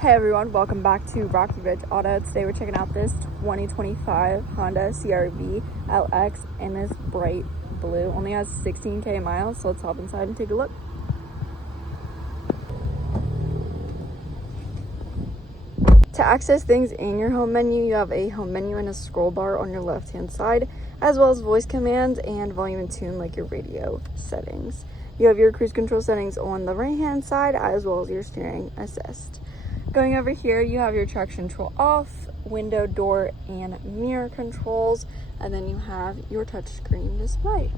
Hey everyone, welcome back to Rocky Ridge Auto. Today we're checking out this 2025 Honda CRV LX in this bright blue. Only has 16k miles, so let's hop inside and take a look. To access things in your home menu, you have a home menu and a scroll bar on your left hand side, as well as voice commands and volume and tune like your radio settings. You have your cruise control settings on the right hand side, as well as your steering assist. Going over here, you have your traction control off, window, door, and mirror controls, and then you have your touchscreen display.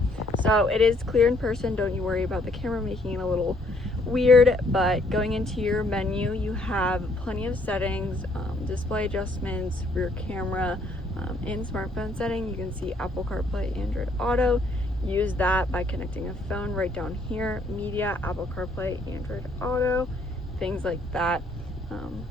So it is clear in person, don't you worry about the camera making it a little weird, but going into your menu, you have plenty of settings, display adjustments, rear camera, in smartphone setting, you can see Apple CarPlay, Android Auto. Use that by connecting a phone right down here, media, Apple CarPlay, Android Auto, things like that.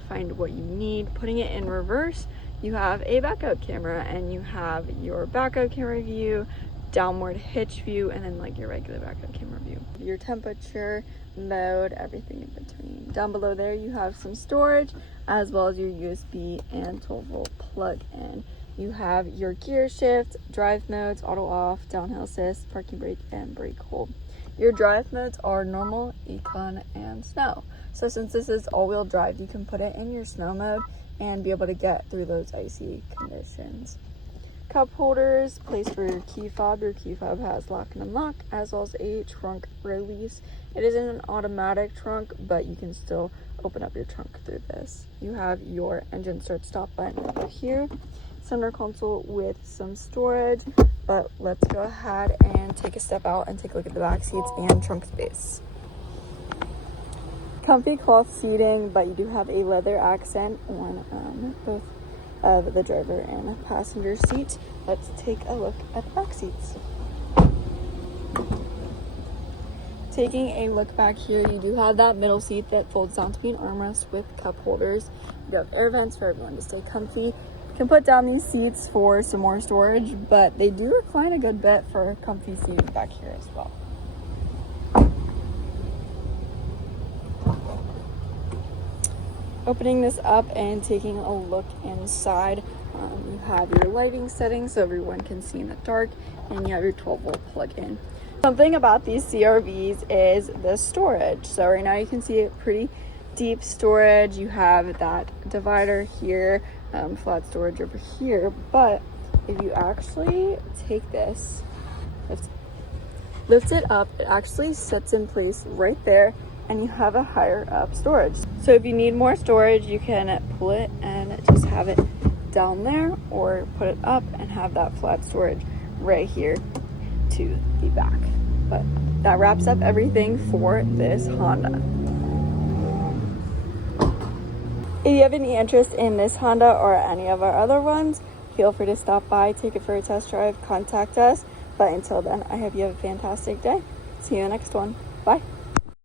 Find what you need. Putting it in reverse, you have a backup camera and you have your backup camera view, downward hitch view, and then like your regular backup camera view. Your temperature, mode, everything in between. Down below there you have some storage as well as your USB and 12-volt plug-in. You have your gear shift, drive modes, auto off, downhill assist, parking brake, and brake hold. Your drive modes are normal, econ, and snow. So since this is all-wheel drive, you can put it in your snow mode and be able to get through those icy conditions. Cup holders, place for your key fob. Your key fob has lock and unlock, as well as a trunk release. It isn't an automatic trunk, but you can still open up your trunk through this. You have your engine start stop button over here. Center console with some storage, but let's go ahead and take a step out and take a look at the back seats and trunk space. Comfy cloth seating, but you do have a leather accent on both of the driver and passenger seat. Let's take a look at the back seats. Taking a look back here, you do have that middle seat that folds down to be an armrest with cup holders. You have air vents for everyone to stay comfy. You can put down these seats for some more storage, but they do recline a good bit for comfy seating back here as well. Opening this up and taking a look inside, you have your lighting settings so everyone can see in the dark, and you have your 12-volt plug-in. Something about these CRVs is the storage. So right now you can see it pretty deep storage. You have that divider here, flat storage over here, but if you actually take this, lift it up, it actually sits in place right there, and you have a higher up storage. So if you need more storage, you can pull it and just have it down there, or put it up and have that flat storage right here to the back. But that wraps up everything for this Honda. If you have any interest in this Honda or any of our other ones, feel free to stop by, take it for a test drive, contact us. But until then, I hope you have a fantastic day. See you in the next one. Bye.